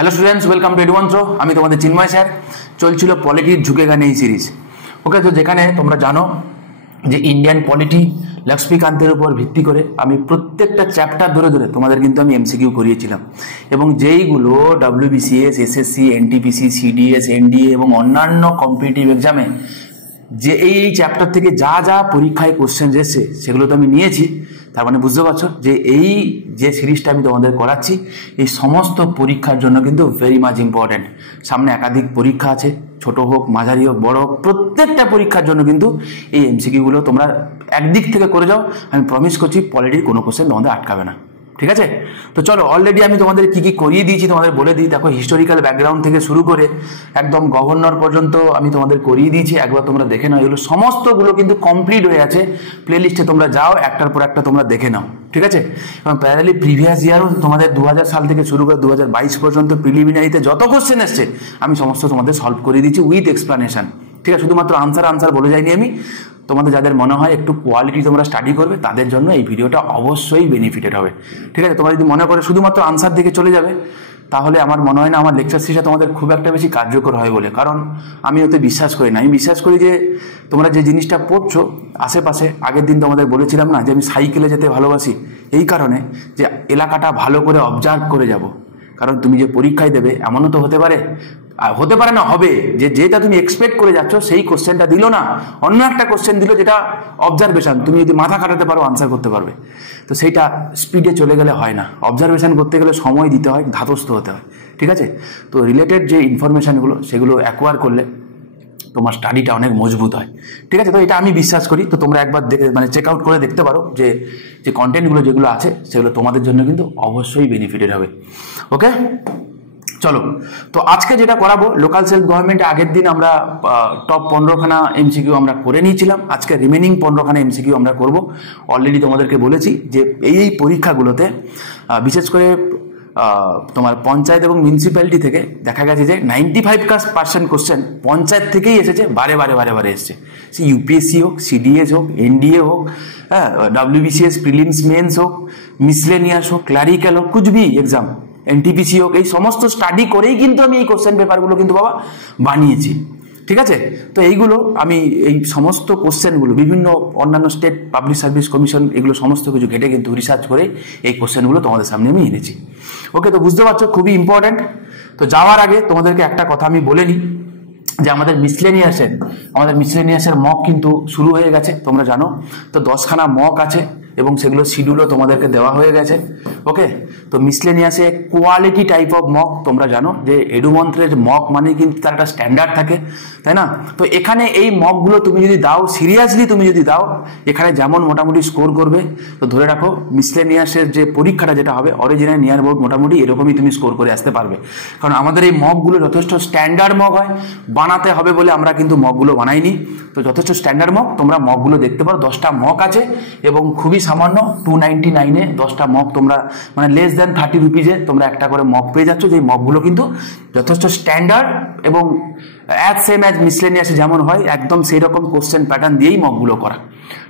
Hello students, welcome to Edumantra. আমি তোমাদের চিন্ময় sir. চলছিল পলিটির ঝুঁকেগা নেই সিরিজ। ওকে, তো যেখানে তোমরা জানো যে ইন্ডিয়ান পলিটি লক্ষ্মীকান্তের উপর ভিত্তি করে আমি প্রত্যেকটা চ্যাপ্টার ধরে ধরে তোমাদের কিন্তু আমি এমসিকিউ করিয়েছিলাম, এবং যেইগুলো WBCS, SSC, NTPC, CDS, NDA এবং অন্যান্য কম্পিটিটিভ এক্সামে যে এই চ্যাপ্টার থেকে যা যা পরীক্ষায় কোশ্চেন এসেছে সেগুলো তো আমি নিয়েছি। তার মানে বুঝতে পারছো যে এই যে সিরিজটা আমি তোমাদের করাচ্ছি এই সমস্ত পরীক্ষার জন্য কিন্তু ভেরি মাচ ইম্পর্ট্যান্ট। সামনে একাধিক পরীক্ষা আছে, ছোট হোক, মাঝারি হোক, বড় হোক, প্রত্যেকটা পরীক্ষার জন্য কিন্তু এই এমসিকিউগুলো তোমরা একদিক থেকে করে যাও। আমি প্রমিস করছি পলিটির কোনো কোশ্চেন তোমাদের আটকাবে না, ঠিক আছে? তো চলো, অলরেডি আমি তোমাদের কি কি করিয়ে দিয়েছি তোমাদের বলে দিই। দেখো, হিস্টোরিক্যাল ব্যাকগ্রাউন্ড থেকে শুরু করে একদম গভর্নর পর্যন্ত আমি তোমাদের করিয়ে দিয়েছি। একবার তোমরা দেখে নাও, এগুলো সমস্তগুলো কিন্তু কমপ্লিট হয়ে আছে। প্লে লিস্টে তোমরা যাও, একটার পর একটা তোমরা দেখে নাও, ঠিক আছে? এবং প্যারালি প্রিভিয়াস ইয়ারও তোমাদের 2000 সাল থেকে শুরু করে 2022 পর্যন্ত প্রিলিমিনারিতে যত কোশ্চেন এসছে আমি সমস্ত তোমাদের সলভ করে দিচ্ছি উইথ এক্সপ্লানেশন, ঠিক আছে? শুধুমাত্র আনসার বলে যাইনি আমি। তোমাদের যাদের মনে হয় একটু কোয়ালিটি তোমরা স্টাডি করবে তাদের জন্য এই ভিডিওটা অবশ্যই বেনিফিটেড হবে, ঠিক আছে? তোমরা যদি মনে করে শুধুমাত্র আনসার দিকে চলে যাবে তাহলে আমার মনে হয় না আমার লেকচার সিরিজটা তোমাদের খুব একটা বেশি কার্যকর হয় বলে, কারণ আমি ওতে বিশ্বাস করি না। আমি বিশ্বাস করি যে তোমরা যে জিনিসটা পড়ছো আশেপাশে, আগের দিন তোমাদের বলেছিলাম না যে আমি সাইকেলে যেতে ভালোবাসি, এই কারণে যে এলাকাটা ভালো করে অবজার্ভ করে যাব। কারণ তুমি যে পরীক্ষায় দেবে এমনও তো হতে পারে না, হবে যে যেটা তুমি এক্সপেক্ট করে যাচ্ছ সেই কোশ্চেনটা দিল না, অন্য একটা কোশ্চেন দিল যেটা অবজারভেশন, তুমি যদি মাথা খাটাতে পারো আনসার করতে পারবে। তো সেইটা স্পিডে চলে গেলে হয় না, অবজারভেশন করতে গেলে সময় দিতে হয়, ধাতস্থ হতে হয়, ঠিক আছে? তো রিলেটেড যে ইনফরমেশনগুলো সেগুলো অ্যাকোয়ার করলে তোমার স্টাডিটা অনেক মজবুত হয়, ঠিক আছে? তো এটা আমি বিশ্বাস করি। তো তোমরা একবার চেক আউট করে দেখতে পারো যে যে কন্টেন্টগুলো যেগুলো আছে সেগুলো তোমাদের জন্য কিন্তু অবশ্যই বেনিফিটেড হবে। ওকে, চলো। তো আজকে যেটা করাবো, লোকাল সেলফ গভর্নমেন্টে আগের দিন আমরা টপ 15খানা এমসিকিউ আমরা করে নিয়েছিলাম। আজকে রিমেনিং 15খানা এমসিকিউ আমরা করব। অলরেডি তোমাদেরকে বলেছি যে এই পরীক্ষাগুলোতে বিশেষ করে তোমার পঞ্চায়েত এবং মিউনিসিপ্যালিটি থেকে দেখা গেছে যে 95% কোশ্চেন পঞ্চায়েত থেকেই এসেছে, বারে এসছে। সে ইউপিএসসি হোক, সিডিএস হোক, এনডিএ হোক, হ্যাঁ, ডব্লিউবিসিএস প্রিলিমস মেন্স হোক, মিসলেনিয়াস হোক, ক্লারিক্যাল হোক, কুছ ভি এক্সাম, এনটিপিসি হোক, এই সমস্ত স্টাডি করেই কিন্তু আমি এই কোশ্চেন পেপারগুলো কিন্তু বাবা বানিয়েছি, ঠিক আছে? তো এইগুলো আমি এই সমস্ত কোশ্চেনগুলো বিভিন্ন অন্যান্য স্টেট পাবলিক সার্ভিস কমিশন এগুলো সমস্ত কিছু ঘেটে কিন্তু রিসার্চ করে এই কোশ্চেনগুলো তোমাদের সামনে আমি এনেছি। ওকে, তো বুঝতে পারছো খুবই ইম্পর্টেন্ট। তো যাওয়ার আগে তোমাদেরকে একটা কথা আমি বলে নিই যে আমাদের মিসলেনিয়াসের মক কিন্তু শুরু হয়ে গেছে, তোমরা জানো। তো 10খানা মক আছে এবং সেগুলো শিডিউলও তোমাদেরকে দেওয়া হয়ে গেছে। ওকে, তো মিসলেনিয়াসে কোয়ালিটি টাইপ অফ মক, তোমরা জানো যে এডুমন্ত্রের মক মানে কিন্তু তার একটা স্ট্যান্ডার্ড থাকে, তাই না? তো এখানে এই মকগুলো তুমি যদি দাও, সিরিয়াসলি তুমি যদি দাও, এখানে যেমন মোটামুটি স্কোর করবে, তো ধরে রাখো মিসলেনিয়াসের যে পরীক্ষাটা যেটা হবে অরিজিনাল নিয়ার বোর্ড মোটামুটি এরকমই তুমি স্কোর করে আসতে পারবে। কারণ আমাদের এই মকগুলো যথেষ্ট স্ট্যান্ডার্ড মক হয়, বানাতে হবে বলে আমরা কিন্তু মকগুলো বানাইনি। তো যথেষ্ট স্ট্যান্ডার্ড মক, তোমরা মকগুলো দেখতে পারো। 10টা মক আছে এবং খুবই সামান্য 299-এ 10টা মক তোমরা মানে লেস দেন 30 রুপিজে তোমরা একটা করে মক পেয়ে যাচ্ছ। যে মকগুলো কিন্তু যথেষ্ট স্ট্যান্ডার্ড এবং সেম অ্যাজ মিসলেনিয়াসে যেমন হয় একদম সেই রকম কোশ্চেন প্যাটার্ন দিয়েই মকগুলো করা,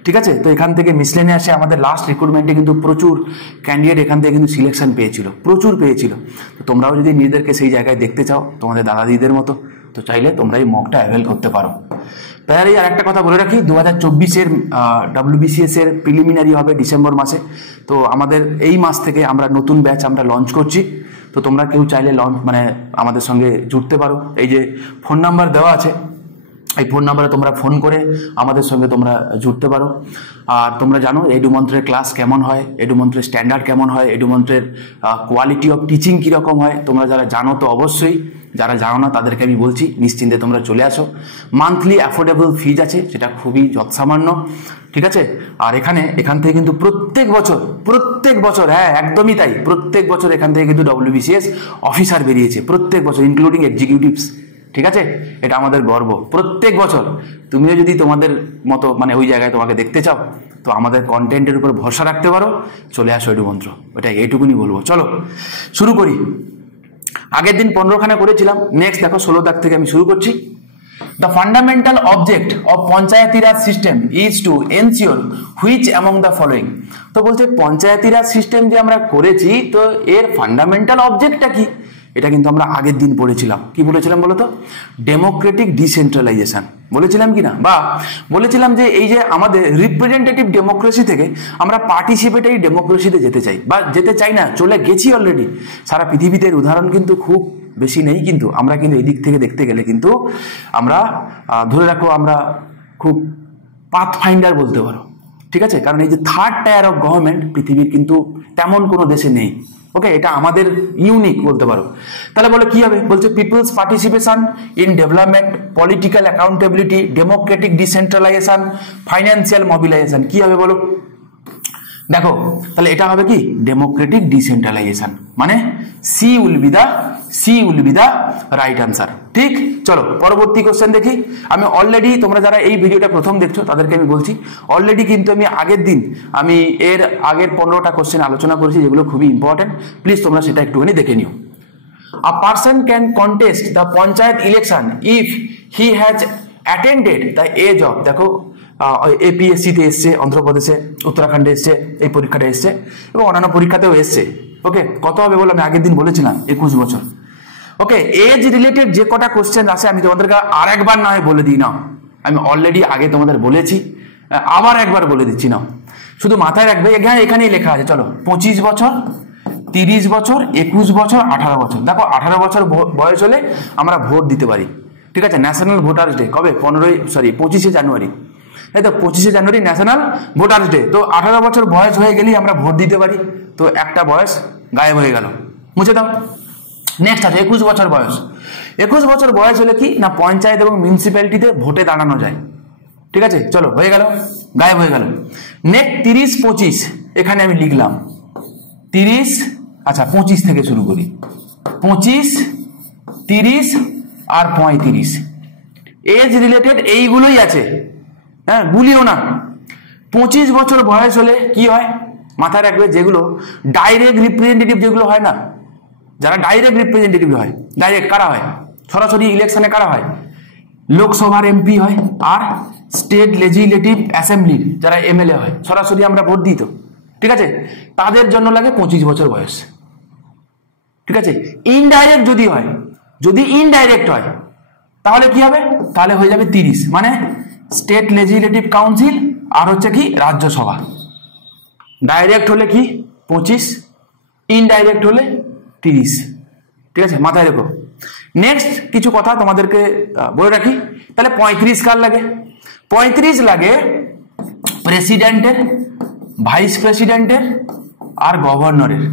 ঠিক আছে? তো এখান থেকে মিসলেনিয়াসে আমাদের লাস্ট রিক্রুটমেন্টে কিন্তু প্রচুর ক্যান্ডিডেট এখান থেকে কিন্তু সিলেকশন প্রচুর পেয়েছিল। তো তোমরাও যদি নিজেদেরকে সেই জায়গায় দেখতে চাও তোমাদের দাদা দিদিদের মতো, তো চাইলে তোমরা এই মকটা অ্যাভেল করতে পারো। তাই আর একটা কথা বলে রাখি, 2024-এর ডব্লিউবিসিএস এর প্রিলিমিনারি হবে ডিসেম্বর মাসে। তো আমাদের এই মাস থেকে আমরা নতুন ব্যাচ আমরা লঞ্চ করছি। তো তোমরা কেউ চাইলে আমাদের সঙ্গে জুড়তে পারো। এই যে ফোন নাম্বার দেওয়া আছে, এই ফোন নাম্বারে তোমরা ফোন করে আমাদের সঙ্গে তোমরা জুড়তে পারো। আর তোমরা জানো এডুমন্ত্রের ক্লাস কেমন হয়, এডুমন্ত্রের স্ট্যান্ডার্ড কেমন হয়, এডুমন্ত্রের কোয়ালিটি অফ টিচিং কীরকম হয়, তোমরা যারা জানো তো অবশ্যই, যারা জানো না তাদেরকে আমি বলছি নিশ্চিন্তে তোমরা চলে আসো। মান্থলি অ্যাফোর্ডেবল ফিজ আছে, সেটা খুবই যৎসামান্য, ঠিক আছে? আর এখান থেকে কিন্তু প্রত্যেক বছর, হ্যাঁ একদমই তাই, প্রত্যেক বছর এখান থেকে কিন্তু ডব্লিউবিসিএস অফিসার বেরিয়েছে, প্রত্যেক বছর, ইনক্লুডিং এক্সিকিউটিভস, ঠিক আছে? এটা আমাদের গর্ব। প্রত্যেক বছর তুমিও যদি তোমাদের মতো ওই জায়গায় তোমাকে দেখতে চাও তো আমাদের কন্টেন্টের উপর ভরসা রাখতে পারো, চলে আসো এডুমন্ত্র। ওটা এইটুকুনি বলবো। চলো শুরু করি। আগের দিন 15খানা করেছিলাম, নেক্সট দেখো 16 দাগ থেকে আমি শুরু করছি। The fundamental object of Panchayati Raj system is to ensure which among the following। তো বলছে পঞ্চায়েতি রাজ সিস্টেম যে আমরা করেছি তো এর ফান্ডামেন্টাল অবজেক্টটা কি, এটা কিন্তু আমরা আগের দিন পড়েছিলাম। কি বলেছিলাম বলো তো? ডেমোক্রেটিক ডিসেন্ট্রালাইজেশন বলেছিলাম কি না? বা বলেছিলাম যে এই যে আমাদের রিপ্রেজেন্টেটিভ ডেমোক্রেসি থেকে আমরা পার্টিসিপেটরি ডেমোক্রেসিতে যেতে চাই, বা যেতে চাই না, চলে গেছি অলরেডি। সারা পৃথিবীতে উদাহরণ কিন্তু খুব বেশি নেই, কিন্তু আমরা কিন্তু এই দিক থেকে দেখতে গেলে কিন্তু আমরা ধরে রাখো আমরা খুব পাথ ফাইন্ডার বলতে পারো, ঠিক আছে? কারণ এই যে থার্ড টায়ার অফ গভর্নমেন্ট পৃথিবীর কিন্তু তেমন কোনো দেশে নেই। ওকে, এটা আমাদের ইউনিক বলতে পারো। তাহলে বলে কি হবে? বলছে people's participation in development, political accountability, democratic decentralisation, financial mobilisation. কি হবে বলো? দেখো তাহলে এটা হবে কি? ডেমোক্রেটিক ডিসেন্ট্রালাইজেশন, মানে C will be the right answer. ঠিক, চলো পরবর্তী কোশ্চেন দেখি। আমি অলরেডি, তোমরা যারা এই ভিডিওটা প্রথম দেখছো তাদেরকে আমি বলছি, অলরেডি কিন্তু আমি আগের দিন আমি এর আগের 15টা কোশ্চেন আলোচনা করেছি, যেগুলো খুবই ইম্পর্টেন্ট। প্লিজ তোমরা সেটা একটুখানি দেখে নিও। A person can contest the panchayat election if he has attended the age of, দেখো এপিএসসি তে এসছে, অন্ধ্রপ্রদেশে, উত্তরাখণ্ডে এসছে, এই পরীক্ষাটা এসছে এবং অন্যান্য পরীক্ষাতেও এসছে। ওকে, কত হবে বলে আমি আগের দিন বলেছিলাম 21 বছর। ওকে, এজ রিলেটেড যে কটা কোশ্চেন আছে আমি তোমাদেরকে আর একবার না হয় বলে দিই না, আমি অলরেডি আগে তোমাদের বলেছি, আবার একবার বলে দিচ্ছি না, শুধু মাথায় রাখবে। এখানেই লেখা আছে, চলো 25 বছর, 30 বছর, 21 বছর, 18 বছর। দেখো 18 বছর বয়স হলে আমরা ভোট দিতে পারি, ঠিক আছে? ন্যাশনাল ভোটার্স ডে কবে? 25শে জানুয়ারি, এই তো 25শে জানুয়ারি ন্যাশনাল ভোটার্স ডে। তো 18 বছর বয়স হয়ে গেলেই আমরা ভোট দিতে পারি। তো একটা বয়স গায়েব হয়ে গেল, মুছে দাও। নেক্সট আছে 21 বছর বয়স। 21 বছর বয়স হলে কি না, পঞ্চায়েত এবং মিউনিসিপ্যালিটিতে ভোটে দাঁড়ানো যায়, ঠিক আছে? চলো, হয়ে গেল, গায়েব হয়ে গেল। নেক্সট 30, 25, এখানে আমি লিখলাম 30, আচ্ছা 25 থেকে শুরু করি, 25, 30 আর 35 এজ রিলেটেড এইগুলোই আছে, হ্যাঁ, ভুলিও না। 25 বছর বয়স হলে কি হয় মাথায় রাখবে, যেগুলো ডাইরেক্ট রিপ্রেজেন্টেটিভ যেগুলো হয় না, যারা ডাইরেক্ট রিপ্রেজেন্টেটিভ হয়, ডাইরেক্ট কারা হয়, সরাসরি ইলেকশনে কারা হয়, লোকসভার এমপি হয়, আর স্টেট লেজিসলেটিভ অ্যাসেম্বলির যারা এমএলএ হয়, সরাসরি আমরা ভোট দিই তো, ঠিক আছে? তাদের জন্য লাগে 25 বছর বয়স, ঠিক আছে? ইনডাইরেক্ট যদি হয়, যদি ইনডাইরেক্ট হয় তাহলে কি হবে? তাহলে হয়ে যাবে 30, মানে স্টেট লেজিসলেটিভ কাউন্সিল আর হচ্ছে কি রাজ্যসভা। ডাইরেক্ট হলে কি 25, ইনডাইরেক্ট হলে 30, ঠিক আছে? মাথায় রেখো। নেক্সট কিছু কথা তোমাদেরকে বলে রাখি। তাহলে 35 কার লাগে? 35 লাগে প্রেসিডেন্টের, ভাইস প্রেসিডেন্টের আর গভর্নরের,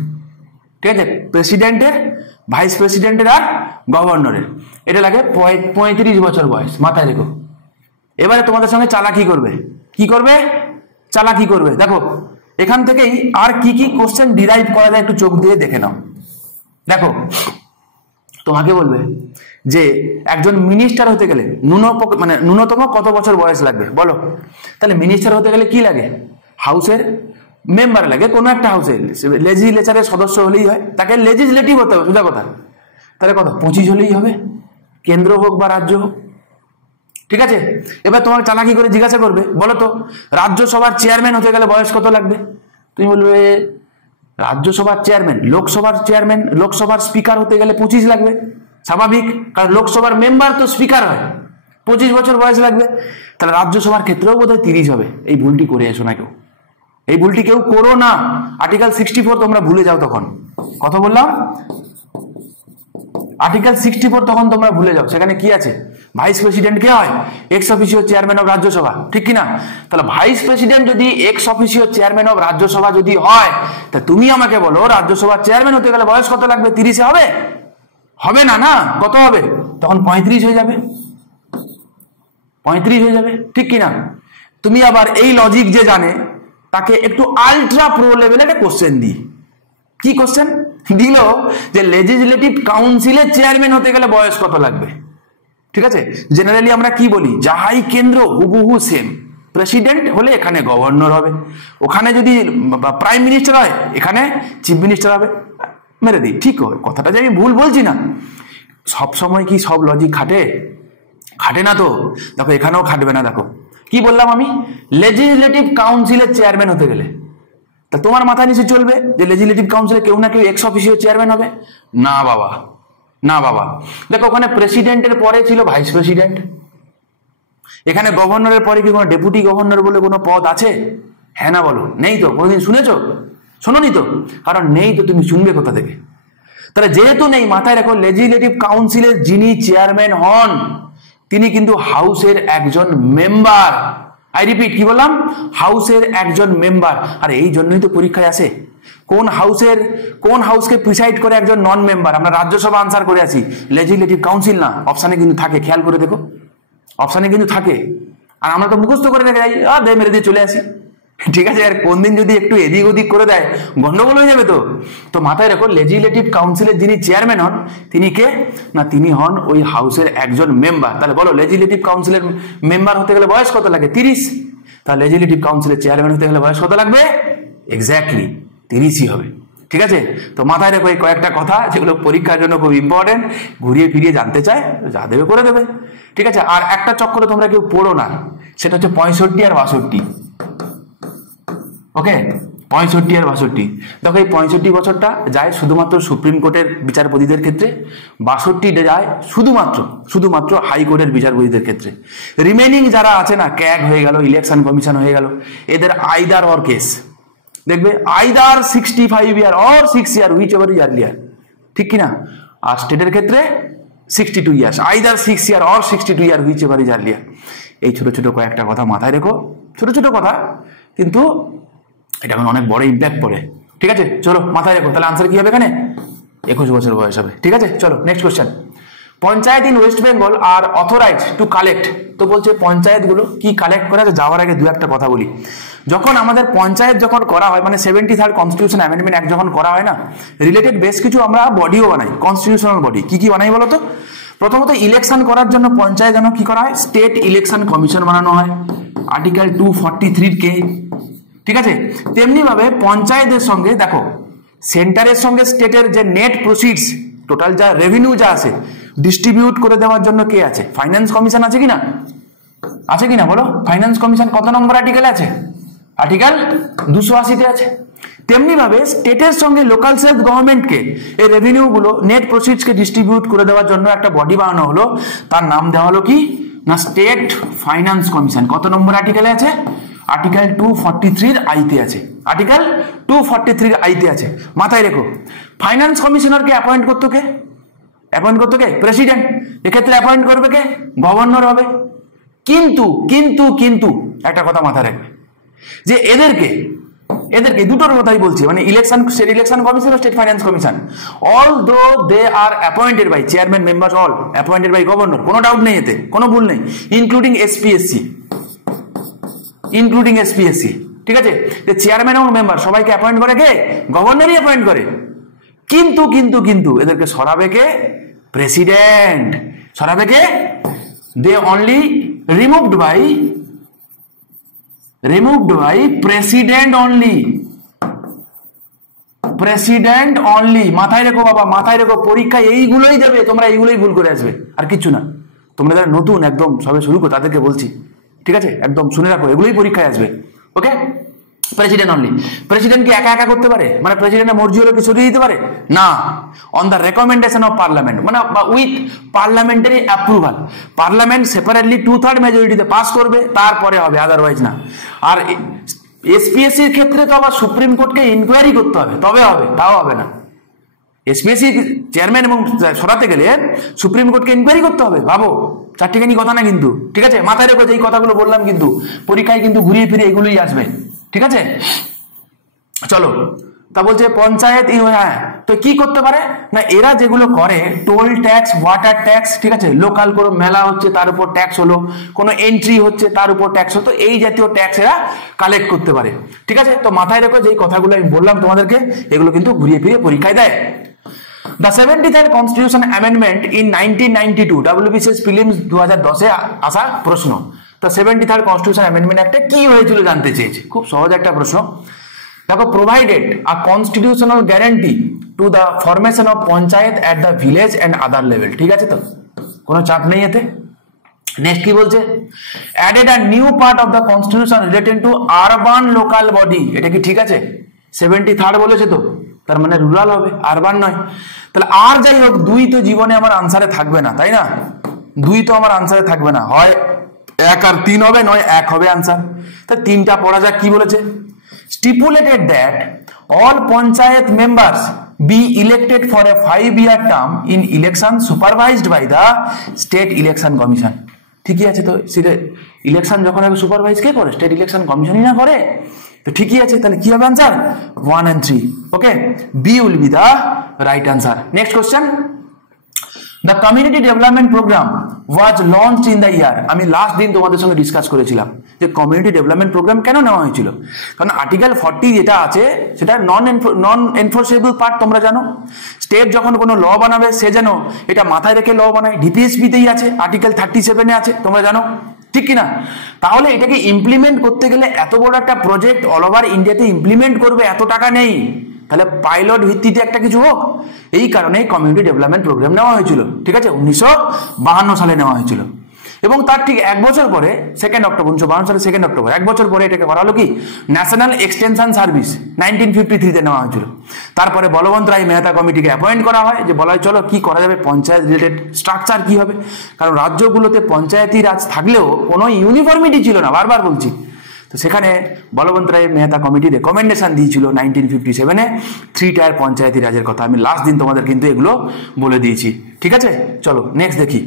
ঠিক আছে? প্রেসিডেন্টের, ভাইস প্রেসিডেন্টের আর গভর্নরের, এটা লাগে 35 বছর বয়স, মাথায় রেখো। এবারে তোমাদের সঙ্গে চালাকি করবে। কি করবে? চালাকি করবে। দেখো এখান থেকেই আর কি কি কোশ্চেন ডিরাইভ করা যায় একটু চোখ দিয়ে দেখে নাও। দেখো তোমাকে বলবে যে একজন মিনিস্টার হতে গেলে ন্যূনতম কত বছর বয়স লাগবে বলো? তাহলে মিনিস্টার হতে গেলে কি লাগে? হাউসের মেম্বার লাগে, কোনো একটা হাউসের লেজিসলেচারের সদস্য হলেই হয়, তাকে লেজিসলেটিভ হতে হবে, সোজা কথা। তাহলে কত? 25 হলেই হবে, কেন্দ্র হোক বা রাজ্য হোক, ঠিক আছে? এবার তোমাকে চালাকি করে জিজ্ঞাসা করবে, বলো তো রাজ্যসভার চেয়ারম্যান হতে গেলে বয়স কত লাগবে? তুমি বলবে রাজ্যসভার চেয়ারম্যান, লোকসভার চেয়ারম্যান, লোকসভার স্পিকার হতে গেলে 25 লাগবে, স্বাভাবিক, কারণ লোকসভার মেম্বার তো স্পিকার হয়, 25 বছর বয়স লাগবে। তাহলে রাজ্যসভার ক্ষেত্রেও বোধহয় 30 হবে। এই ভুলটি করে এসো না কেউ, এই ভুলটি কেউ করো না। আর্টিকেল 64 তোমরা ভুলে যাও, তখন কত বললাম? আর্টিকেল 64 তখন তোমরা ভুলে যাও। সেখানে কি আছে? ভাইস প্রেসিডেন্ট কে হয়? X officio chairman of Rajya Sabha, ঠিক কিনা? তাহলে ভাইস প্রেসিডেন্ট যদি x officio chairman of Rajya Sabha যদি হয়, তা তুমি আমাকে বলো রাজ্যসভার চেয়ারম্যান হতে গেলে বয়স কত লাগবে? 30 হবে? হবে না, না কত হবে? তখন 35 হয়ে যাবে, 35 হয়ে যাবে, ঠিক কিনা? তুমি আবার এই লজিক যে জানে তাকে একটু আলট্রা প্রো লেভেলে একটা কোশ্চেন দিই। কি কোশ্চেন দিল? যে লেজিসলেটিভ কাউন্সিলের চেয়ারম্যান হতে গেলে বয়স কত লাগবে, ঠিক আছে? জেনারেলি আমরা কি বলি? যাহাই কেন্দ্র হুবহু সেম, প্রেসিডেন্ট হলে এখানে গভর্নর হবে, ওখানে যদি প্রাইম মিনিস্টার হয় এখানে চিফ মিনিস্টার হবে, মেরে দিই, ঠিক হবে কথাটা, যে আমি ভুল বলছি না। সব সময় কি সব লজিক খাটে? খাটে না তো। দেখো এখানেও খাটবে না। দেখো কি বললাম আমি? লেজিসলেটিভ কাউন্সিলের চেয়ারম্যান হতে গেলে, তা তোমার মাথায় নিচে চলবে যে লেজিসলেটিভ কাউন্সিলে কেউ না কেউ এক্স অফিসিও চেয়ারম্যান হবে? না বাবা, না বাবা, দেখো ওখানে প্রেসিডেন্টের পরে ছিল ভাইস প্রেসিডেন্ট, এখানে গভর্নরের পরে কি কোনো ডেপুটি গভর্নর বলে কোনো পদ আছে? হ্যাঁ না বলো, নেই তো। কোনোদিন শুনেছো? শোনোনি তো, কারণ নেই তো তুমি শুনবে কোথা থেকে? তাহলে যেহেতু নেই, মাথায় রাখো লেজিসলেটিভ কাউন্সিলের যিনি চেয়ারম্যান হন তিনি কিন্তু হাউসের একজন মেম্বার। আই রিপিট, কি বললাম? হাউসের একজন মেম্বার। আর এই জন্যই তো পরীক্ষায় আসে কোন হাউসকে প্রিসাইড করে একজন নন মেম্বার। আমরা রাজ্যসভা আনসার করে আছি, লেজিসলেটিভ কাউন্সিল না। অপশানে কিন্তু থাকে, খেয়াল করে দেখো, অপশানে কিন্তু থাকে। আর আমরা তো মুখস্থ করে রেখে যাই, দে মেরে দিয়ে চলে আসি। ঠিক আছে, আর কোন দিন যদি একটু এদিক ওদিক করে দেয় গন্ডগোল হয়ে যাবে। তো মাথায় রাখো লেজিসলেটিভ কাউন্সিলের যিনি চেয়ারম্যান হন তিনি কে না, তিনি হন ওই হাউসের একজন মেম্বার। তাহলে বলো লেজিসলেটিভ কাউন্সিলের মেম্বার হতে গেলে বয়স কত লাগে? 30। তাহলে লেজিসলেটিভ কাউন্সিলের চেয়ারম্যান হতে গেলে বয়স কত লাগবে? এক্স্যাক্টলি 30ই হবে। ঠিক আছে, তো মাথায় রাখো এই কয়েকটা কথা যেগুলো পরীক্ষার জন্য খুব ইম্পর্টেন্ট। ঘুরিয়ে ফিরিয়ে জানতে চায়, যা দেবে করে দেবে। ঠিক আছে, আর একটা চক্করে তোমরা কেউ পড়ো না, সেটা হচ্ছে 65 আর 62। ওকে, 65 আর 62। দেখো এই 65 বছরটা যায় শুধুমাত্র সুপ্রিম কোর্টের বিচারপতিদের ক্ষেত্রে, 62 যায় শুধুমাত্র হাইকোর্টের বিচারপতিদের ক্ষেত্রে। রিমেনিং যারা আছে না, ক্যাগ হয়ে গেল, ইলেকশন কমিশন হয়ে গেল, এদের আইদার অর কেস দেখবে, either 65 year or 6 year, which ever is earlier. ঠিক কিনা? আর স্টেটের ক্ষেত্রে 62 years, either 6 year or 62 year, which ever is earlier. এই ছোট ছোট কয়েকটা কথা মাথায় রেখো, ছোট ছোট কথা, কিন্তু এটা এখন অনেক বড় ইম্প্যাক্ট পড়ে। ঠিক আছে, চলো মাথায় রেখো। তাহলে আনসার কি হবে এখানে? 21 বছর বয়স হবে। ঠিক আছে, চলো next question. Panchayat in West Bengal are authorise to collect. তো বলছে পঞ্চায়েতগুলো কি কালেক্ট করে? যাওয়ার আগে দু একটা কথা বলি। যখন আমাদের পঞ্চায়েত যখন করা হয়, মানে 73rd কনস্টিটিউশন অ্যামেন্ডমেন্ট অ্যাক্ট যখন করা হয় না, রিলেটেড বেশ কিছু আমরা বডিও বানাই, কনস্টিটিউশনাল বডি। কি কি বানাই বলো তো? প্রথমত ইলেকশন করার জন্য পঞ্চায়েত যেন কি করা হয়? স্টেট ইলেকশন কমিশন বানানো হয়, আর্টিকেল 243 ঠিক আছে, তেমনি ভাবে পঞ্চায়েতের সঙ্গে দেখো, সেন্টারের সঙ্গে স্টেটের যে নেট প্রসিডস, টোটাল যা রেভিনিউ যা আছে, ডিস্ট্রিবিউট করে দেওয়ার জন্য কে আছে? ফাইন্যান্স কমিশন আছে কিনা? আছে কিনা বলো? ফাইন্যান্স কমিশন কত নম্বর আর্টিকেলে আছে? আর্টিকেল 280-তে আছে। তেমনি ভাবে স্টেটের সঙ্গে লোকাল সেলফ গভর্নমেন্টকে এই রেভিনিউ গুলো, নেট প্রসিডস কে ডিস্ট্রিবিউট করে দেওয়ার জন্য একটা বডি বানানো হলো, তার নাম দেওয়া হলো কি না, স্টেট ফাইন্যান্স কমিশন। কত নম্বর আর্টিকেলে আছে? আর্টিকেল 243 আইতে আছে, আর্টিকেল 243 আইতে আছে। মাথায় রেখো, ফাইন্যান্স কমিশনারকে অ্যাপয়েন্ট করতো কে? প্রেসিডেন্ট। এক্ষেত্রে অ্যাপয়েন্ট করবে কে? গভর্নর হবে। কিন্তু কিন্তু কিন্তু একটা কথা মাথায় রাখবে, যে এদেরকে দুটোর কথাই বলছি, মানে স্টেট ইলেকশন কমিশন ও state finance commission, although they are appointed by chairman members, all appointed by governor, কোনো ডাউট নেই, এতে কোনো ভুল নেই, ইনক্লুডিং এসপিএসসি। ঠিক আছে, যে চেয়ারম্যান এবং মেম্বার সবাইকে অ্যাপয়েন্ট করে কে? গভর্নরই অ্যাপয়েন্ট করে। কিন্তু কিন্তু কিন্তু এদেরকে সরাবে কে? প্রেসিডেন্ট। সরাবে কে? They only removed by president only. মাথায় রেখো বাবা, মাথায় রেখো, পরীক্ষা এইগুলোই দেবে, তোমরা এইগুলোই ভুল করে আসবে, আর কিছু না। তোমরা যারা নতুন একদম সবে শুরু করো তাদেরকে বলছি, ঠিক আছে, একদম শুনে রাখো, এগুলোই পরীক্ষায় আসবে। ওকে, প্রেসিডেন্ট অনলি। প্রেসিডেন্ট কি একা করতে পারে? মানে প্রেসিডেন্টের মর্জি হলে কি সরিয়ে দিতে পারে? না, on the recommendation of parliament, মানে with parliamentary approval. Parliament separately 2/3 মেজরিটিতে পাস করবে, তারপরে হবে, আদারওয়াইজ না। আর এসপিএসসির ক্ষেত্রে তো আবার সুপ্রিম কোর্টকে ইনকোয়ারি করতে হবে, তবে হবে, তাও হবে না। এসপিএসসি চেয়ারম্যান এবং সরাতে গেলে সুপ্রিম কোর্টকে ইনকোয়ারি করতে হবে, ভাবো, চারটিখানি কথা না কিন্তু। ঠিক আছে, মাথায় রেখো, যে এই কথাগুলো বললাম কিন্তু পরীক্ষায় কিন্তু ঘুরিয়ে ফিরে এগুলোই আসবে। ঠিক আছে, চলো, তা বলছে পঞ্চায়েত, হ্যাঁ, তো কি করতে পারে না, এরা যেগুলো করে, টোল ট্যাক্স, ওয়াটার ট্যাক্স, ঠিক আছে, লোকাল কোনো মেলা হচ্ছে তার উপর ট্যাক্স হলো, কোনো এন্ট্রি হচ্ছে তার উপর ট্যাক্স হতো, এই জাতীয় ট্যাক্স এরা কালেক্ট করতে পারে। ঠিক আছে, তো মাথায় রেখো, যে কথাগুলো আমি বললাম তোমাদেরকে, এগুলো কিন্তু ঘুরিয়ে ফিরে পরীক্ষায় দেয়। The 73rd Constitution Amendment in 1992, WBCS Prelims 2010-এ আসা প্রশ্ন। তো 73rd Constitution Amendment একটা কি হয়েছিল জানতে চেয়েছে, খুব সহজ একটা প্রশ্ন। দেখো, provided a constitutional guarantee to the formation of panchayat at the village and other level। ঠিক আছে, তো কোনো চাপ নেই এতে। নেক্সট কি বলছে? added a new part of the constitution relating to urban local body। এটা কি ঠিক আছে? 73rd বলেছে তো, তার মানে রুরাল হবে, আরবান নয়। তাহলে আর যাই হোক, 2 তো জীবনে আমার আনসারে থাকবে না, তাই না? 2 তো আমার আনসারে থাকবে না, হয় 1 আর 3 হবে, নয় 1 হবে আনসার। তা 3টা পড়া যাক কি বলেছে। Stipulated that all panchayat members be elected for a 5-year term in election supervised by the state election commission। ঠিকই আছে, তো ইলেকশন যখন হবে সুপারভাইজ কে করে? স্টেট ইলেকশন কমিশনই না করে, তো ঠিকই আছে। তাহলে কি হবে answer? 1 and 3। Okay, B will be the right answer. Next question, the community development programme was launched in the year. আমি লাস্ট দিন তোমাদের সঙ্গে ডিসকাস করেছিলাম যে কমিউনিটি ডেভেলপমেন্ট প্রোগ্রাম কেন নেওয়া হয়েছিল। কারণ আর্টিকেল 40 যেটা আছে সেটা নন এনফোর্সেবল পার্ট, তোমরা জানো। স্টেট যখন কোনো ল বানাবে সে যেন এটা মাথায় রেখে ল বানায়। ডিপিএসপিতেই আছে, আর্টিকেল 37-এ আছে, তোমরা জানো, ঠিক কিনা? তাহলে এটাকে ইমপ্লিমেন্ট করতে গেলে এত বড় একটা প্রজেক্ট অল ওভার ইন্ডিয়াতে ইমপ্লিমেন্ট করবে, এত টাকা নেই, তাহলে পাইলট ভিত্তিতে একটা কিছু হোক। এই কারণে কমিউনিটি ডেভেলপমেন্ট প্রোগ্রাম নেওয়া হয়েছিল, ঠিক আছে, 1952 সালে নেওয়া হয়েছিল। এবং তার ঠিক 1 বছর পরে 2 অক্টোবর 1952 সালে 2 অক্টোবর 1 বছর পরে এটাকে করা হলো কি ন্যাশনাল এক্সটেনশন সার্ভিস 1953-তে নেওয়া হয়েছিল। তারপরে বলবন্ত রায় মেহতা কমিটিকে অ্যাপয়েন্ট করা হয়, যে বলা হয় চলো কি করা যাবে, পঞ্চায়েত রিলেটেড স্ট্রাকচার কি হবে। কারণ রাজ্যগুলোতে পঞ্চায়েতি রাজ থাকলেও কোনো ইউনিফর্মিটি ছিল না, বারবার বলছি। তো সেখানে বলবন্ত রায় মেহতা কমিটি রেকমেন্ডেশন দিয়েছিল 1957-এ 3-টায়ার পঞ্চায়েতি রাজের কথা। আমি লাস্ট দিন তোমাদের কিন্তু এগুলো বলে দিয়েছি, ঠিক আছে। চলো নেক্সট দেখি।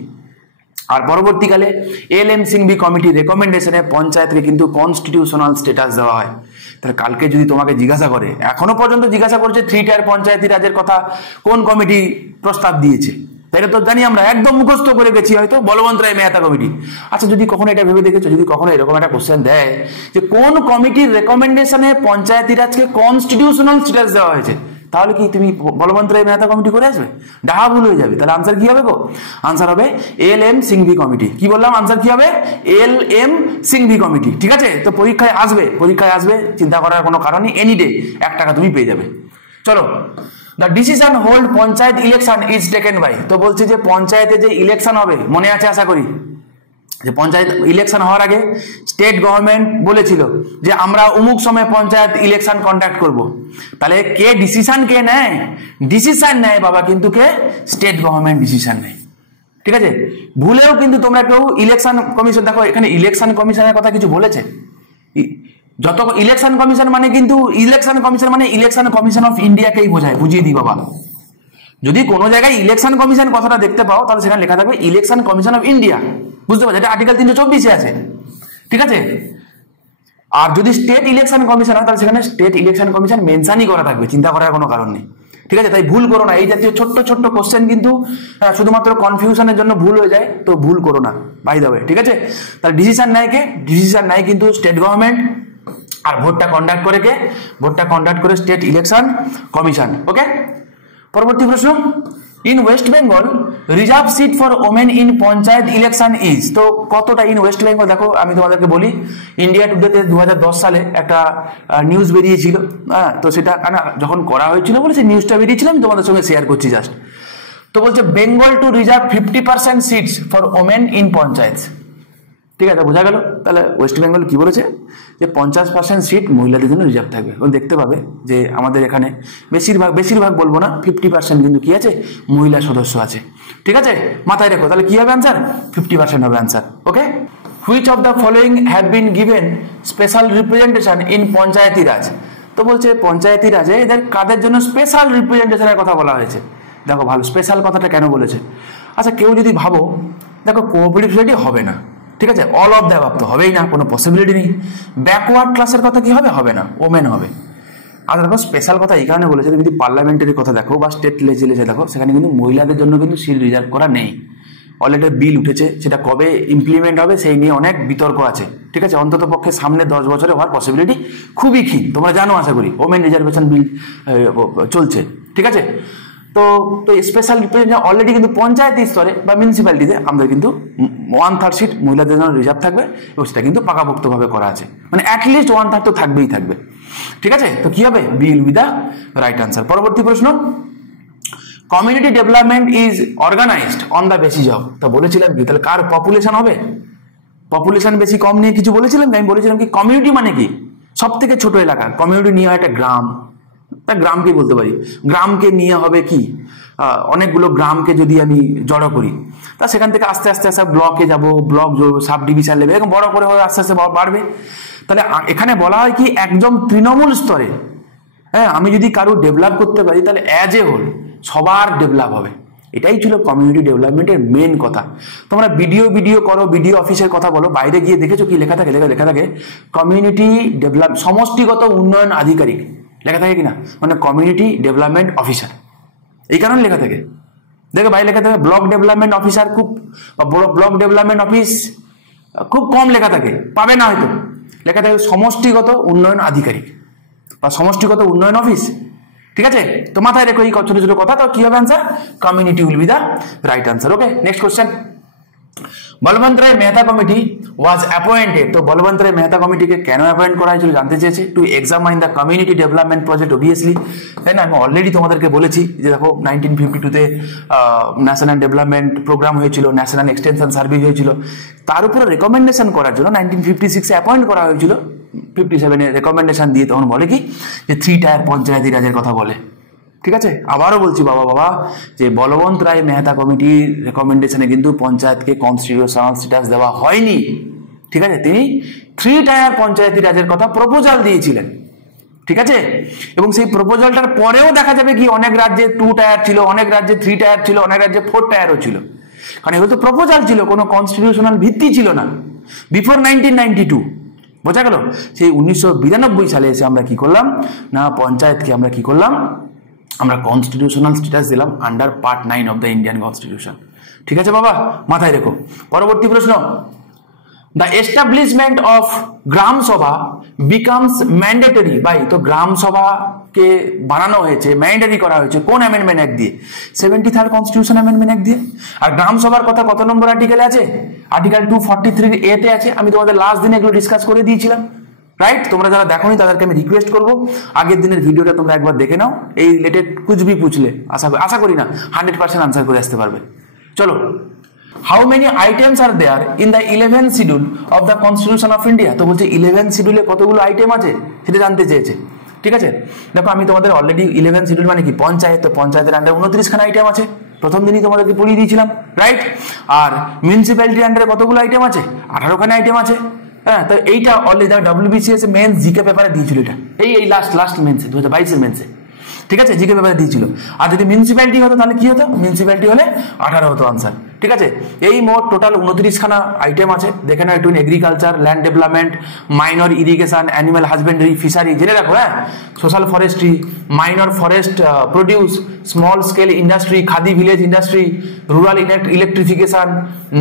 আর পরবর্তীকালে এল.এম. সিংভি কমিটির রেকমেন্ডেশনে পঞ্চায়েতকে কিন্তু কনস্টিটিউশনাল স্ট্যাটাস দেওয়া হয়। তাহলে কালকে যদি তোমাকে জিজ্ঞাসা করে, এখনো পর্যন্ত জিজ্ঞাসা করছে 3-টায়ার পঞ্চায়েতি রাজের কথা কোন কমিটি প্রস্তাব দিয়েছে, তাই তো জানি আমরা, একদম মুখস্থ করে গেছি হয়তো বলবন্ত রায় মেহতা কমিটি। আচ্ছা, যদি কখনো এটা ভেবে দেখেছো, যদি কখনো এরকম একটা কোশ্চেন দেয় যে কোন কমিটির রেকমেন্ডেশনে পঞ্চায়েতি রাজকে কনস্টিটিউশনাল স্ট্যাটাস দেওয়া হয়েছে, তাহলে কি তুমি বলবন্ত রায় মেহতা কমিটি করে আসবে? ডাহা ভুল হয়ে যাবে। তাহলে আনসার কি হবে গো? আনসার হবে এল.এম. সিংভি কমিটি। কি বললাম? আনসার কি হবে? এল.এম. সিংভি কমিটি, ঠিক আছে। তো পরীক্ষায় আসবে, চিন্তা করার কোনো কারণে এনি ডে 1 টাকা তুমি পেয়ে যাবে। চলো, the decision hold panchayat election is taken by. তো বলছে যে পঞ্চায়েতে যে ইলেকশন হবে, মনে আছে আশা করি, যে পঞ্চায়েত ইলেকশন হওয়ার আগে স্টেট গভর্নমেন্ট বলেছিল যে আমরা অমুক সময় পঞ্চায়েত ইলেকশন কন্ডাক্ট করব। তাহলে কে ডিসিশন কে নেয়? ডিসিশন নেয় বাবা, কিন্তু কে? স্টেট গভর্নমেন্ট ডিসিশন নেয়, ঠিক আছে। ভুলেও কিন্তু তোমরা কেউ ইলেকশন কমিশন, দেখো এখানে ইলেকশন কমিশনের কথা কিছু বলেছে? যত ইলেকশন কমিশন মানে কিন্তু ইলেকশন কমিশন অফ ইন্ডিয়াকেই বোঝায়, বুঝিয়ে দিই বাবা। যদি কোনো জায়গায় ইলেকশন কমিশন কথাটা দেখতে পাও, তাহলে সেখানে লেখা থাকবে ইলেকশন কমিশন অফ ইন্ডিয়া, বুঝতে পারছো? এটা আর্টিকেল 324-এ আছে, ঠিক আছে। আর যদি স্টেট ইলেকশন কমিশন হয়, তাহলে সেখানে স্টেট ইলেকশন কমিশন মেনশনই করা থাকবে, চিন্তা করার কোনো কারণ নেই, ঠিক আছে। তাই ভুল করো না, এই জাতীয় ছোট্ট ছোট্ট কোশ্চেন কিন্তু শুধুমাত্র কনফিউশনের জন্য ভুল হয়ে যায়, তো ভুল করো না, বাই দ্য ওয়ে, ঠিক আছে। তাহলে ডিসিশন নেয় কে? ডিসিশন নেয় কিন্তু স্টেট গভর্নমেন্ট। আর ভোটটা কন্ডাক্ট করে কে? ভোটটা কন্ডাক্ট করে স্টেট ইলেকশন কমিশন, ওকে। পরবর্তী প্রশ্ন, in West Bengal reserve seat for women in panchayat election is. তো কতটা ইন ওয়েস্ট বেঙ্গল? দেখো আমি তোমাদেরকে বলি, ইন্ডিয়া টুডেতে 2010 সালে একটা নিউজ বেরিয়েছিল, হ্যাঁ, তো সেটা যখন করা হয়েছিল বলে সেই নিউজটা বেরিয়েছিল, আমি তোমাদের সঙ্গে শেয়ার করছি জাস্ট। তো বলছে Bengal to reserve 50% seats for women in panchayat, ঠিক আছে, বোঝা গেল। তাহলে ওয়েস্ট বেঙ্গল কি বলেছে যে 50% সিট মহিলাদের জন্য রিজার্ভ থাকবে। ও দেখতে পাবে যে আমাদের এখানে বেশিরভাগ বলবো না, 50% কিন্তু কি আছে, মহিলা সদস্য আছে, ঠিক আছে, মাথায় রেখো। তাহলে কি হবে আনসার? 50% হবে answer, okay. Which of the following have been given special representation in panchayati raj. তো বলছে পঞ্চায়েতি রাজে এদের কাদের জন্য স্পেশাল রিপ্রেজেন্টেশনের কথা বলা হয়েছে। দেখো ভালো, স্পেশাল কথাটা কেন বলেছে? আচ্ছা, কেউ যদি ভাবো, দেখো কোঅপারেটিভ সোসাইটি হবে না, ঠিক আছে, অল অফ দ্য অ্যাবাভ তো হবেই না, কোনো পসিবিলিটি নেই। ব্যাকওয়ার্ড ক্লাসের কথা কি হবে? হবে না, ওমেন হবে। আর দেখো স্পেশাল কথা এই কারণে বলেছে, তুমি যদি পার্লামেন্টারি কথা দেখো বা স্টেট লেজিসলেচার দেখো, সেখানে কিন্তু মহিলাদের জন্য কিন্তু সিট রিজার্ভ করা নেই। অলরেডি বিল উঠেছে, সেটা কবে ইমপ্লিমেন্ট হবে সেই নিয়ে অনেক বিতর্ক আছে, ঠিক আছে। অন্তত পক্ষে সামনে 10 বছরে হওয়ার পসিবিলিটি খুবই ক্ষীণ, তোমরা জানো আশা করি। ওমেন রিজার্ভেশন বিল চলছে, ঠিক আছে। তো স্পেশাল রিপ্রেজেন্টেশন অলরেডি কিন্তু পঞ্চায়েত স্তরে বা মিউনিসিপ্যালিটিতে আমাদের কিন্তু 1/3 সিট মহিলাদের জন্য রিজার্ভ থাকবে, এবং সেটা কিন্তু পাকাপোক্তভাবে করা আছে, মানে অ্যাটলিস্ট 1/3 তো থাকবেই থাকবে, ঠিক আছে। তো কি হবে? B will be the right answer. পরবর্তী প্রশ্ন, community development is organised on the basis of. তো বলেছিলাম কি, তাহলে কার পপুলেশন হবে? পপুলেশন বেশি কম নিয়ে কিছু বলেছিলাম, আমি বলেছিলাম কি কমিউনিটি মানে কি সব থেকে ছোট এলাকা, কমিউনিটি নিয়ে হয় একটা গ্রাম, গ্রামকে বলতে পারি। গ্রামকে নিয়ে হবে কি, অনেকগুলো গ্রামকে যদি আমি জড়ো করি, তা সেখান থেকে আস্তে আস্তে আস্তে ব্লকে যাব, ব্লক সাব ডিভিশন লেভেল, এরকম বড় করে আস্তে আস্তে বাড়বে। তাহলে এখানে বলা হয় কি, একদম তৃণমূল স্তরে, হ্যাঁ, আমি যদি কারো ডেভেলপ করতে পারি তাহলে অ্যাজ এ হোল সবার ডেভেলপ হবে। এটাই ছিল কমিউনিটি ডেভেলপমেন্টের মেন কথা। তোমরা ভিডিও করো, ভিডিও অফিসের কথা বলো, বাইরে গিয়ে দেখেছো কি লেখা থাকে? লেখা থাকে কমিউনিটি ডেভেলপ সমষ্টিগত উন্নয়ন আধিকারিক, লেখা থাকে কিনা, মানে কমিউনিটি ডেভেলপমেন্ট অফিসার, এই কারণে লেখা থাকে। দেখো বাইরে লেখা থাকে ব্লক ডেভেলপমেন্ট অফিসার, খুব ব্লক ডেভেলপমেন্ট অফিস খুব কম লেখা থাকে, পাবে না হয়তো, লেখা থাকে সমষ্টিগত উন্নয়ন আধিকারিক বা সমষ্টিগত উন্নয়ন অফিস। ঠিক আছে, তো মাথায় রেখো এই ছোট ছোট কথা। তো কি হবে answer? Community will be the right answer. Okay, next question. Balwant Rai Mehta committee was appointed. তো বলবন্ত রায় মেহতা কমিটিকে কেন অ্যাপয়েন্ট করা হয়েছিল জানতে চেয়েছে। To examine the community development project, obviously, তাই না? আমি অলরেডি তোমাদেরকে বলেছি যে দেখো 1952-তে ন্যাশনাল ডেভেলপমেন্ট প্রোগ্রাম হয়েছিল, ন্যাশনাল এক্সটেনশন সার্ভিস হয়েছিল, তার উপরে রেকমেন্ডেশন করার জন্য 1956-এ অ্যাপয়েন্ট করা হয়েছিল। 57-এ রেকমেন্ডেশন দিয়ে তখন বলে কি, যে 3 টায়ার পঞ্চায়েতি রাজের কথা বলে। ঠিক আছে, আবারও বলছি বাবা যে বলবন্ত রায় মেহতা কমিটির রেকমেন্ডেশনে কিন্তু পঞ্চায়েতকে কনস্টিটিউশনাল স্ট্যাটাস দেওয়া হয়নি। ঠিক আছে, তিনি 3 টায়ার পঞ্চায়েতি রাজের কথা প্রপোজাল দিয়েছিলেন। ঠিক আছে, এবং সেই প্রপোজালটার পরেও দেখা যাবে কি অনেক রাজ্যে 2 টায়ার ছিল, অনেক রাজ্যে 3 টায়ার ছিল, অনেক রাজ্যে 4 টায়ারও ছিল, কারণ এগুলো তো প্রপোজাল ছিল, কোনো কনস্টিটিউশনাল ভিত্তি ছিল না বিফোর 1992। বোঝা গেল? সেই 1992 সালে এসে আমরা কি করলাম না, পঞ্চায়েতকে আমরা কি করলাম, আমরা কনস্টিটিউশনাল স্ট্যাটাস দিলাম under part 9 of the Indian constitution. ঠিক আছে বাবা, মাথায় রেখো। পরবর্তী প্রশ্ন, দ্য এস্টাবলিশমেন্ট অফ গ্রাম সভা বিকামস ম্যান্ডেটরি বাই। তো গ্রাম সভাকে বানানো হয়েছে, ম্যান্ডেটরি করা হয়েছে কোন অ্যামেন্ডমেন্ট অ্যাক্ট দিয়ে? 73rd কনস্টিটিউশন অ্যামেন্ডমেন্ট অ্যাক্ট দিয়ে। আর গ্রাম সভার কথা কত নম্বর আর্টিকেলে আছে? আর্টিকেল 243A তে আছে। আমি তোমাদের লাস্ট দিনে এগুলো ডিসকাস করে দিয়েছিলাম, রাইট? তোমরা যারা দেখোনি তাদেরকে আমি রিকোয়েস্ট করবো আগের দিনের ভিডিওটা তোমরা একবার দেখে নাও। এই রিলেটেড কুছ ভি পুছলে আশা করি না 100% আনসার করে আসতে পারবে। চলো, how many items are there in the 11th schedule of the constitution of India? তো বলছে 11th শিডিউলে কতগুলো আইটেম আছে সেটা জানতে চেয়েছে। ঠিক আছে, দেখো আমি তোমাদের অলরেডি 11th শিডিউল মানে কি পঞ্চায়েত, তো পঞ্চায়েতের আন্ডারে 29খানা আইটেম আছে, প্রথম দিনই তোমাদেরকে পড়িয়ে দিয়েছিলাম, রাইট? আর মিউনিসিপ্যালিটির আন্ডারে কতগুলো আইটেম আছে? 18খানা আইটেম আছে। হ্যাঁ, তো এইটা অলরেডি WBCS মেন্স জিকে পেপারে দিয়েছিল, এটা এই লাস্ট মেন্সে 2022-এর মেন্সে। ঠিক আছে, জিকে পেপারে দিয়েছিল। আর যদি মিউনিসিপ্যালিটি হতো তাহলে কি হতো? মিউনিসিপ্যালিটি হলে 18 হতো আনসার। ঠিক আছে, এই মোট টোটাল 29খানা আইটেম আছে। দেখে নাও একটু, agriculture, land development, minor irrigation, animal husbandry, fishery, জেনে রাখো। হ্যাঁ, social forestry, minor forest produce, small scale industry, khadi village industry, rural electrification,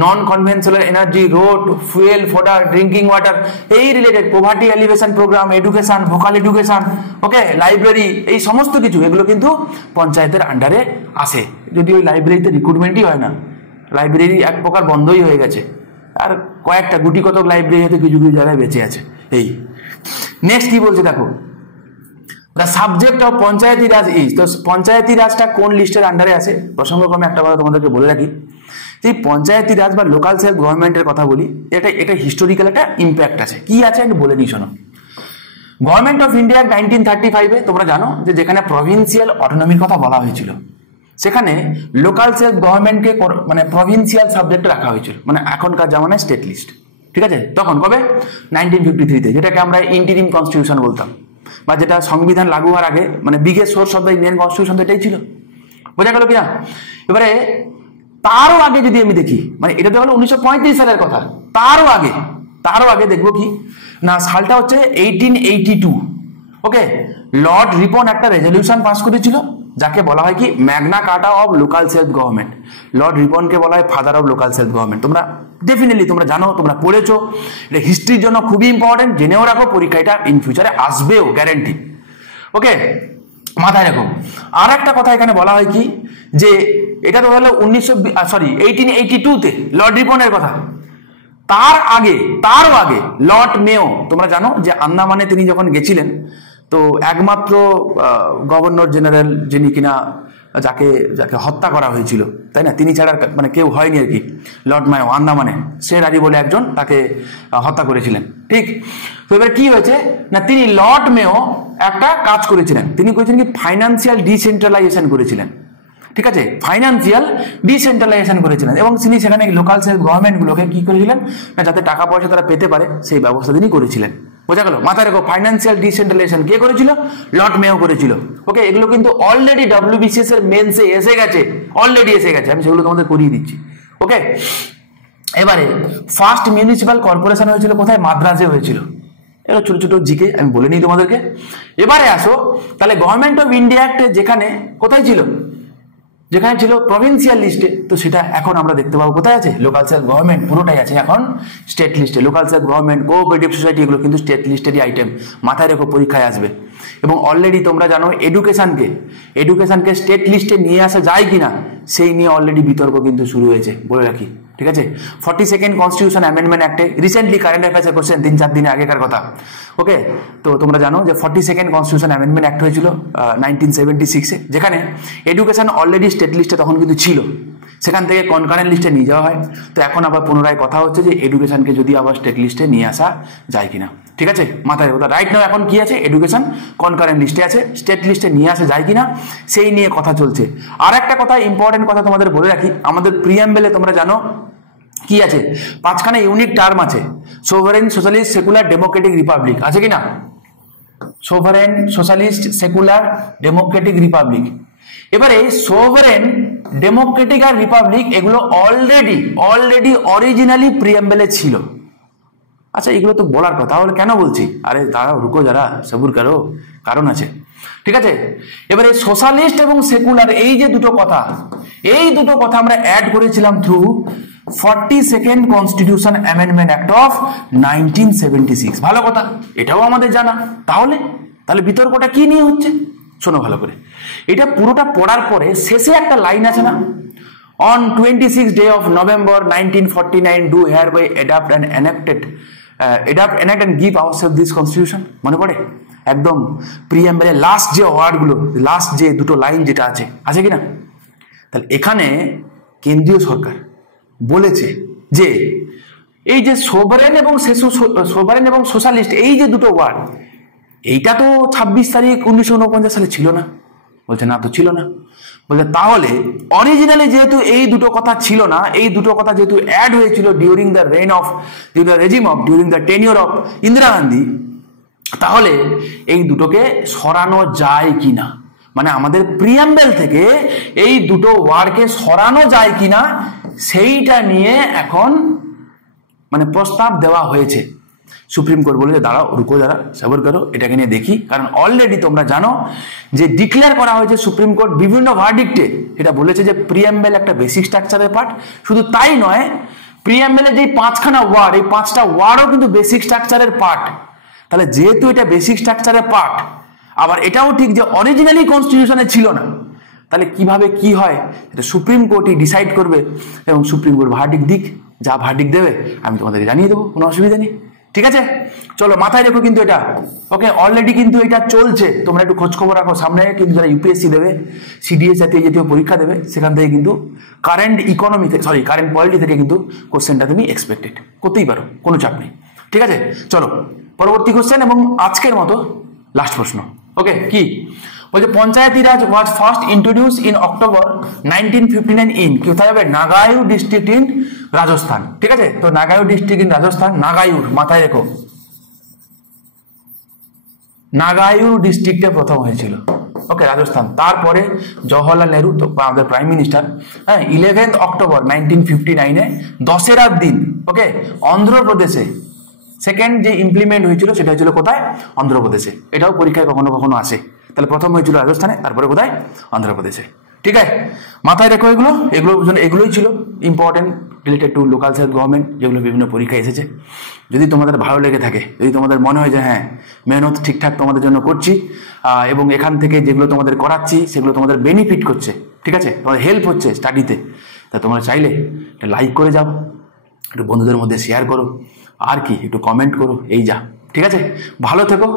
non conventional energy, road, fuel, fodder, drinking water, এই related poverty alleviation program, education, vocal education, okay, library, এই সমস্ত কিছু এগুলো কিন্তু পঞ্চায়েতের আন্ডারে আসে। যদি ওই লাইব্রেরিতে রিক্রুটমেন্টই হয় না, লাইব্রেরি এক প্রকার বন্ধই হয়ে গেছে, আর কয়েকটা গুটি কতক লাইব্রেরি হয়তো কিছু কিছু জায়গায় বেঁচে আছে। এই নেক্সট কি বলছে দেখো, the subject of Panchayati Raj is. তো পঞ্চায়েতি রাজটা কোন লিস্টের আন্ডারে আছে? প্রসঙ্গক্রমে একটা কথা তোমাদেরকে বলে রাখি, যে পঞ্চায়েতি রাজ বা লোকাল সেলফ গভর্নমেন্টের কথা বলি, এটা হিস্টোরিক্যাল একটা ইম্প্যাক্ট আছে। কি আছে আমি বলে নিই, শোনো। গভর্নমেন্ট অফ ইন্ডিয়া 1935-এ তোমরা জানো যে যেখানে প্রভিন্সিয়াল অটোনমির কথা বলা হয়েছিল, সেখানে লোকাল সেলফ গভর্নমেন্টকে মানে প্রভিন্সিয়াল সাবজেক্ট রাখা হয়েছিল, মানে এখনকার জামানায় স্টেট লিস্ট। ঠিক আছে, তখন কবে? 1953-তে, যেটাকে আমরা ইন্টিরিম কনস্টিটিউশন বলতাম, বা যেটা সংবিধান লাগু হওয়ার আগে, মানে biggest source of the Indian constitution তো এটাই ছিল। বোঝা গেল কিনা? এবারে তারও আগে যদি আমি দেখি, মানে এটা তো হলো 1935 সালের কথা, তারও আগে দেখবো কি না, সালটা হচ্ছে 1882। ওকে, লর্ড রিপন একটা রেজলিউশন পাস করেছিল, যাকে বলা হয় কি Magna Carta of local self government. Lord রিপনকে বলা হয় father of local self government. তোমরা ডেফিনেটলি তোমরা জানো, তোমরা পড়েছো, এটা হিস্ট্রির জন্য খুবই ইম্পর্টেন্ট, জেনেও রাখো, পরীক্ষা এটা ইন ফিউচারে আসবেও, গ্যারেন্টি। ওকে, মাথায় রাখো। আর একটা কথা এখানে বলা হয় কি, যে এটা তো হলো 1882-তে লর্ড রিপনের কথা। তারও আগে লর্ড মেও, তোমরা জানো যে আন্দামানে তিনি যখন গেছিলেন, তো একমাত্র গভর্নর জেনারেল যিনি কিনা যাকে যাকে হত্যা করা হয়েছিল, তাই না, তিনি ছাড়া মানে কেউ হয়নি আর কি, লর্ড মায়ো আন্দামানে সের আলী বলে একজন তাকে হত্যা করেছিলেন, ঠিক। তো এবার কি হয়েছে না, তিনি লর্ড মেয়ো একটা কাজ করেছিলেন, তিনি করেছিলেন কি ফাইন্যান্সিয়াল ডিসেন্ট্রালাইজেশন করেছিলেন, ঠিক আছে, ফাইন্যান্সিয়াল ডিসেন্ট্রালাইজেশন করেছিলেন, এবং তিনি সেখানে লোকাল সেলফ গভর্নমেন্টগুলোকে কি করেছিলেন না, যাতে টাকা পয়সা তারা পেতে পারে সেই ব্যবস্থা তিনি করেছিলেন। বোঝা গেল? মাথায় রেখো, ফাইন্যান্সিয়াল ডিসেন্ট্রালাইজেশন কে করেছিল? লর্ড মেয়ো করেছিল। ওকে, এগুলো কিন্তু অলরেডি ডব্লিউবিসিএস এর মেন্সে এসে গেছে, অলরেডি এসে গেছে, আমি সেগুলো তোমাদের করিয়ে দিচ্ছি। ওকে, এবারে ফার্স্ট মিউনিসিপাল কর্পোরেশন হয়েছিল কোথায়? মাদ্রাজে হয়েছিল। এগুলো ছোট ছোট জিকে আমি বলে নিই তোমাদেরকে। এবারে আসো তাহলে গভর্নমেন্ট অফ ইন্ডিয়া অ্যাক্টে যেখানে কোথায় ছিল, যেখানে ছিল প্রভিন্সিয়াল লিস্টে, তো সেটা এখন আমরা দেখতে পাবো কোথায় আছে? লোকাল সেলফ গভর্নমেন্ট পুরোটাই আছে এখন স্টেট লিস্টে। Local self government, cooperative society এগুলো কিন্তু স্টেট লিস্টেরই আইটেম, মাথায় রেখো, পরীক্ষায় আসবে। এবং অলরেডি তোমরা জানো এডুকেশনকে স্টেট লিস্টে নিয়ে আসা যায় কিনা সেই নিয়ে অলরেডি বিতর্ক কিন্তু শুরু হয়েছে, বলে রাখি, ঠিক আছে। 42nd কনস্টিটিউশন অ্যামেন্ডমেন্ট অ্যাক্টে রিসেন্টলি কারেন্ট অ্যাফেয়ার্সের কোশ্চেন 3-4 দিন আগেকার কথা। ওকে, তো তোমরা জানো যে 42nd কনস্টিটিউশন অ্যামেন্ডমেন্ট অ্যাক্ট হয়েছিল 1976-এ, যেখানে এডুকেশন অলরেডি স্টেট লিস্টে তখন কিন্তু ছিল, সেখান থেকে কনকারেন্ট লিস্টে নিয়ে যাওয়া হয়। তো এখন আবার পুনরায় কথা হচ্ছে যে এডুকেশনকে যদি আবার স্টেট লিস্টে নিয়ে আসা যায় কিনা, ঠিক আছে, মাথায় কথা। রাইট নাও এখন কি আছে? এডুকেশন কনকারেন্ট লিস্টে আছে, স্টেট লিস্টে নিয়ে আসা যায় কিনা সেই নিয়ে কথা চলছে। আর একটা কথা, ইম্পর্টেন্ট কথা তোমাদের বলে রাখি, আমাদের প্রিয়াম্বেলে তোমরা জানো কি আছে? 5খানা ইউনিট টার্ম আছে, sovereign, socialist, secular, Democratic, Republic, আছে কিনা? Sovereign, socialist, secular, Democratic, Republic. এবারে সোভারেন, ডেমোক্রেটিক আর রিপাবলিক এগুলো অলরেডি অরিজিনালি প্রিয়াম্বেলে ছিল। আচ্ছা, এগুলো তো বলার কথা, তাহলে কেন বলছি? আরে দাঁড়াও, রুকো যারা, সবুর করো, কারণ আছে, ঠিক আছে। এবারে সোশ্যালিস্ট এবং সেকুলার এই যে দুটো কথা, এই দুটো কথা আমরা অ্যাড করেছিলাম through 42nd constitution amendment act of 1976। ভালো কথা, এটাও আমাদের জানা। তাহলে বিতর্কটা কি নিয়ে হচ্ছে শোনো ভালো করে। এটা পুরোটা পড়ার পরে শেষে একটা লাইন আছে না, on 26th day of November 1949 do hereby adopt and enact and give ourselves this constitution। মনে পড়ে? একদম প্রিয়াম্বেলের লাস্ট যে ওয়ার্ডগুলো, লাস্ট যে দুটো লাইন যেটা আছে কিনা? তাহলে এখানে কেন্দ্রীয় সরকার বলেছে যে এই যে সোভারেন এবং সোশ্যালিস্ট এই যে দুটো ওয়ার্ড, এইটা তো 26 তারিখ 1949 সালে ছিল না। বলছে না, তো ছিল না। বলছে তাহলে অরিজিনালি যেহেতু এই দুটো কথা ছিল না, এই দুটো কথা যেহেতু অ্যাড হয়েছিল during the tenure of Indira Gandhi, তাহলে এই দুটোকে সরানো যায় কিনা, মানে আমাদের প্রিয়াম্বেল থেকে এই দুটো ওয়ার্ডকে সরানো যায় কিনা সেইটা নিয়ে এখন মানে প্রস্তাব দেওয়া হয়েছে। সুপ্রিম কোর্ট বলেছে দাঁড়াও, রুকো যারা, সবর করো, এটাকে নিয়ে দেখি। কারণ অলরেডি তোমরা জানো যে ডিক্লেয়ার করা হয়েছে সুপ্রিম কোর্ট বিভিন্ন ভার্ডিক্টে, এটা বলেছে যে প্রিয়াম্বেল একটা বেসিক স্ট্রাকচারের পার্ট। শুধু তাই নয়, প্রিয়াম্বেলের যে 5খানা ওয়ার্ড, এই 5টা ওয়ার্ডও কিন্তু বেসিক স্ট্রাকচারের পার্ট। তাহলে যেহেতু এটা বেসিক স্ট্রাকচারের পার্ট, আবার এটাও ঠিক যে অরিজিনালি কনস্টিটিউশনে ছিল না, তাহলে কিভাবে কি হয় এটা সুপ্রিম কোর্টই ডিসাইড করবে। এবং সুপ্রিম কোর্ট ভার্ডিক্ট দিক, যা ভার্ডিক্ট দেবে আমি তোমাদেরকে জানিয়ে দেবো, কোনো অসুবিধা নেই, ঠিক আছে। চলো মাথায় রেখো কিন্তু এটা, ওকে, অলরেডি কিন্তু এটা চলছে, তোমরা একটু খোঁজ খবর রাখো। সামনে কিন্তু যারা ইউপিএসসি দেবে, সিডিএস জাতীয় পরীক্ষা দেবে, সেখান থেকে কিন্তু কারেন্ট পলিটি থেকে কিন্তু কোশ্চেনটা তুমি এক্সপেক্টেড করতেই পারো, কোনো চাপ নেই, ঠিক আছে। চলো পরবর্তী কোশ্চেন এবং আজকের মতো লাস্ট প্রশ্ন। ওকে, কি বলছে? Panchayati raj was first introduce in October 1959 in, কোথায় হবে? নাগাইউর ডিস্ট্রিক্ট ইন রাজস্থান, ঠিক আছে। তো নাগাইউর ডিস্ট্রিক্ট ইন রাজস্থান, নাগাইউর, মাথায় রেখো, নাগাইউর ডিস্ট্রিক্টে প্রথম হয়েছিল, ওকে, রাজস্থান। তারপরে জওহরলাল নেহরু, তো আমাদের প্রাইম মিনিস্টার, 11th অক্টোবর 1959 দশেরার দিন, ওকে, অন্ধ্রপ্রদেশে সেকেন্ড যে ইমপ্লিমেন্ট হয়েছিল সেটা হয়েছিল কোথায়? অন্ধ্রপ্রদেশে। এটাও পরীক্ষায় কখনো কখনো আসে। তাহলে প্রথম হয়েছিল রাজস্থানে, তারপরে কোথায়? অন্ধ্রপ্রদেশে, ঠিক আছে। মাথায় রেখো এগুলোই ছিল important related to local self government, যেগুলো বিভিন্ন পরীক্ষায় এসেছে। যদি তোমাদের ভালো লেগে থাকে, যদি তোমাদের মনে হয় যে হ্যাঁ মেহনত ঠিকঠাক তোমাদের জন্য করছি এবং এখান থেকে যেগুলো তোমাদের করাচ্ছি সেগুলো তোমাদের বেনিফিট করছে, ঠিক আছে, তোমাদের হেল্প হচ্ছে স্টাডিতে, তা তোমরা চাইলে লাইক করে যাও, একটু বন্ধুদের মধ্যে শেয়ার করো, আর কি একটু কমেন্ট করো, এই যা, ঠিক আছে। ভালো থেকো।